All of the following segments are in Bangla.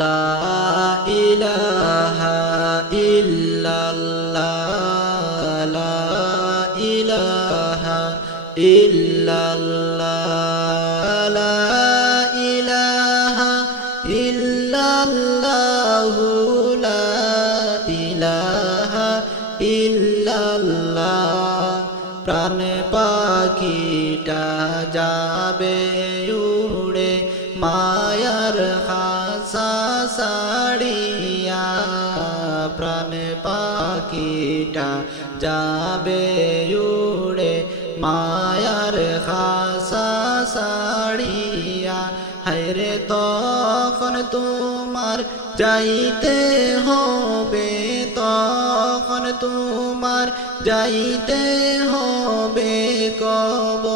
লা ইলাহা ইল্লাল্লাহ ইলাহা ইল্লাল্লাহ ইলাহা ইল্লাল্লাহ ইলাহা ইল্লাল্লাহ। প্রাণ পাখিটা যাবে উড়ে, মায়ার হাসা সাড়িয়া, প্রাণ পাখিটা যাবে উড়ে মায়ার হাসা সাড়িয়া। হায়রে তখন তোমার যাইতে হবে, তখন তোমার যাইতে হবে কবরেতে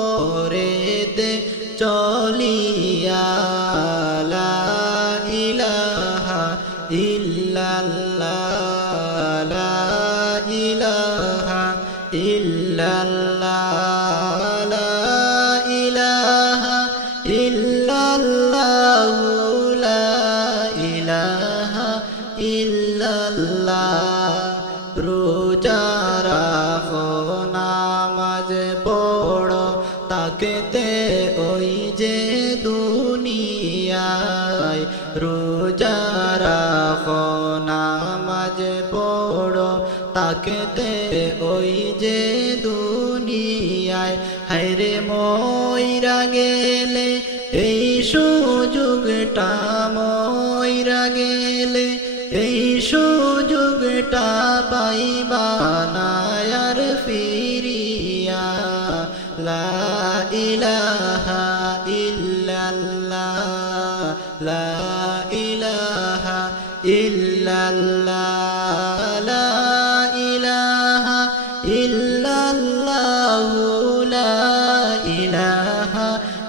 ইল্লাল্লাহ, লা ইলাহা ইল্লাল্লাহ, লা ইলাহা ইল্লাল্লাহ। রোজা রাখো, নামাজ পড়ো, তাকেতে ওই যে দুনিয়ায় রোজা পড়ো তাকেতে ওই যে দুনিয়ায়। হায়রে ময়রা গেলে, এই সুযোগটা ময়রা গেলে, এই সুযোগটা পাইবা নায়ার ফিরিয়া। লা ইলাহা ইল্লাল্লাহ, লা ইলাহা ইল্লাল্লাহ।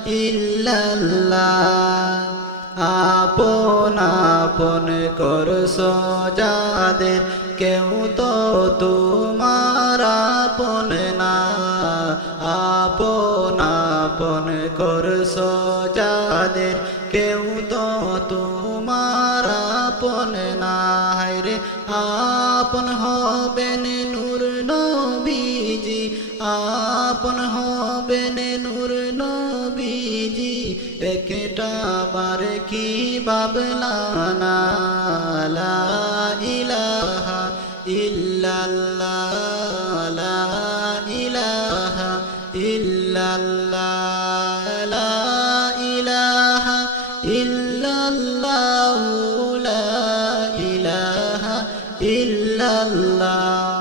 ইল্লাল্লাহ, আপন আপন করছ যাদের। কেউ তো তোমার আপন না, আপন আপন করছ যাদের। কেউ তো তোমার আপন না রে, আপন হবেন নূর নবীজি, আপন হবেন নূর নবীজি একটা বার কি বাবলা না লা ইলাহা ইল্লাল্লাহ, লা ইলাহা ইল্লাল্লাহ, লা ইলাহা ইল্লাল্লাহ ইলাহা ইল্লাল্লাহ।